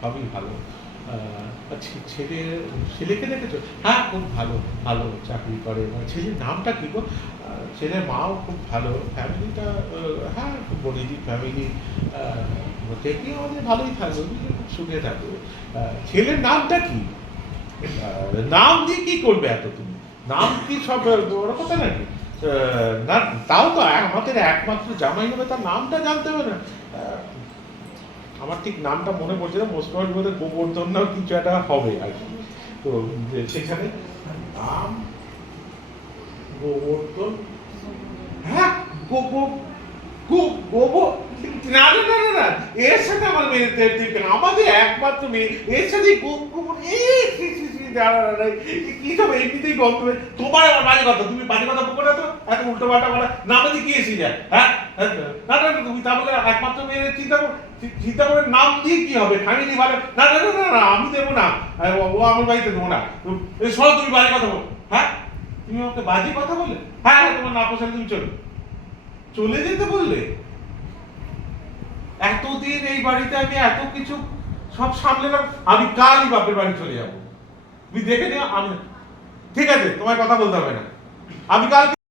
সবই ভালো। ছেলে, ছেলেকে দেখেছ? হ্যাঁ খুব ভালো ভালো চাকরি করে। মানে ছেলের নামটা কি গো? ছেলের মাও খুব ভালো। ফ্যামিলিটা হ্যাঁ বনেদি ফ্যামিলি। দেখি আমাদের ভালোই থাকবে খুব সুখে থাকবে। ছেলের নামটা কি? নাম দিয়ে কি করবে এত তুমি? নাম কি সব বড় কথা নাকি? না, তাও তো আমাদের একমাত্র জামাই হবে, তার নামটা জানতে হবে না। আমার ঠিক নামটা মনে পড়ছে না মোস্ট প্রবাবলি বোধহয় গোবর্ধন না কিছু একটা হবে আর কি তো সেখানে নাম গোবর্ধন হ্যাঁ গোবর না না না না না এর সাথে আমার মেয়ে তে- তে- আমাদের একমাত্র মেয়ে এর না, না, না, না, কি-? তোমার আবার বাজে কথা তুমি বাজে কথা বলবে না তো এত উল্টো পাল্টা বলা নামে দিয়ে কি এসে যায় হ্যাঁ, না না না, তুমি তাহলে একমাত্র চিন্তা চিন্তা করে নাম দিয়ে কি হবে? ফ্যামিলি ভালো না না না না আমি দেবো না। ও- আমার বাড়িতে দেবো না। সব তুমি বাজে কথা বলো। হ্যাঁ? তুমি বাজে কথা বললে হ্যাঁ হ্যাঁ তোমার না পোষালে তুমি চলো। চলে যেতে বললে? এতদিন এই বাড়িতে আমি এত কিছু সব সামলালাম আমি কালই বাপের বাড়ি চলে যাব। তুমি দেখে নিও আমি ঠিক আছে তোমার কথা বলতে হবে না। আমি কাল